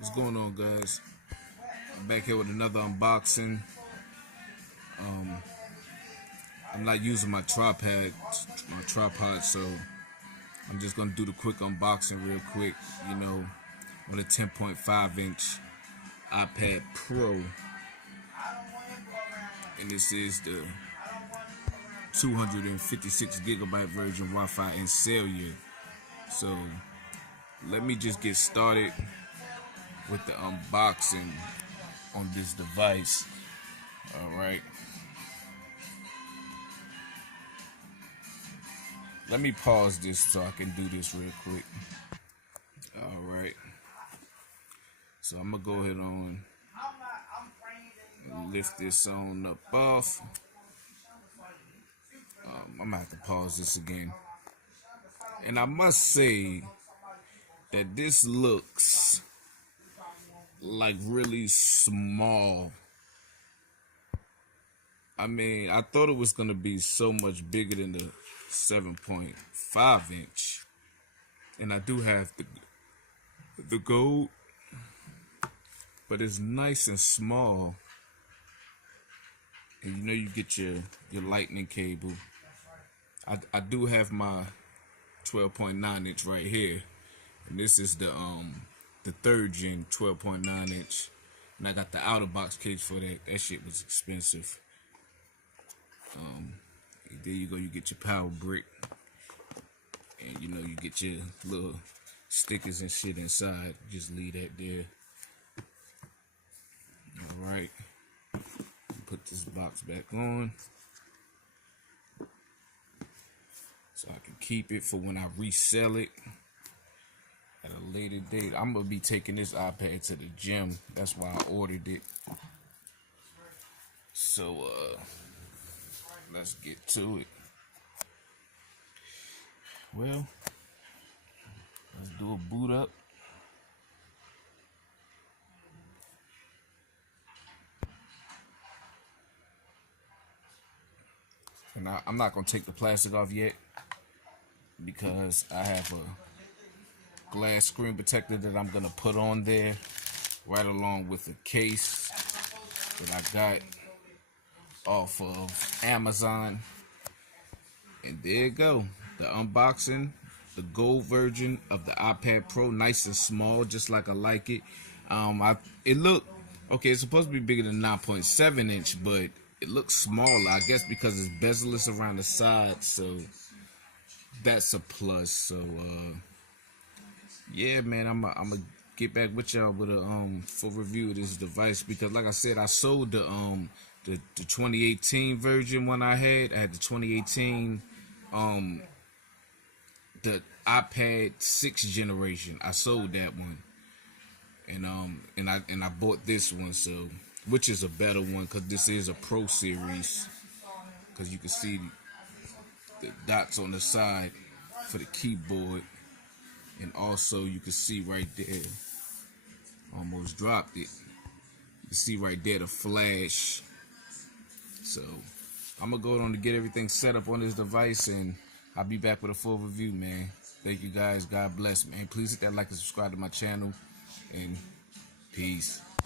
What's going on, guys? I'm back here with another unboxing. I'm not using my tripod, so I'm just gonna do the quick unboxing real quick. On a 10.5 inch iPad Pro, and this is the 256 gigabyte version, Wi-Fi and cellular. So let me just get started with the unboxing on this device. All right. Let me pause this so I can do this real quick. All right. So I'm gonna go ahead on and lift this on up off. I'm gonna have to pause this again. And I must say that this looks like really small. I mean, I thought it was gonna be so much bigger than the 7.5 inch, and I do have the gold, but it's nice and small. And you get your lightning cable. I do have my 12.9 inch right here, and this is the third gen 12.9 inch, and I got the outer box case for that. That shit was expensive. There you go. You get your power brick, and you get your little stickers and shit inside. Just leave that there. All right. Put this box back on so I can keep it for when I resell it at a later date. I'm gonna be taking this iPad to the gym. That's why I ordered it. So let's get to it. Well, let's do a boot up. And I'm not gonna take the plastic off yet because I have a glass screen protector that I'm gonna put on there right along with the case that I got off of Amazon. And there you go, the unboxing, the gold version of the iPad Pro, nice and small, just like I like it. It looked okay. It's supposed to be bigger than 9.7 inch, but it looks smaller, I guess, because it's bezel-less around the side, so that's a plus. So yeah, man, I'm gonna get back with y'all with a full review of this device, because like I said, I sold the 2018 version when I had the 2018 the iPad 6th generation. I sold that one, and I bought this one, so which is a better one, because this is a Pro series, because you can see the dots on the side for the keyboard, and also you can see right there, almost dropped it, you can see right there the flash. So I'm gonna go on to get everything set up on this device, and I'll be back with a full review, man. Thank you guys. God bless, man. Please hit that like and subscribe to my channel, and peace.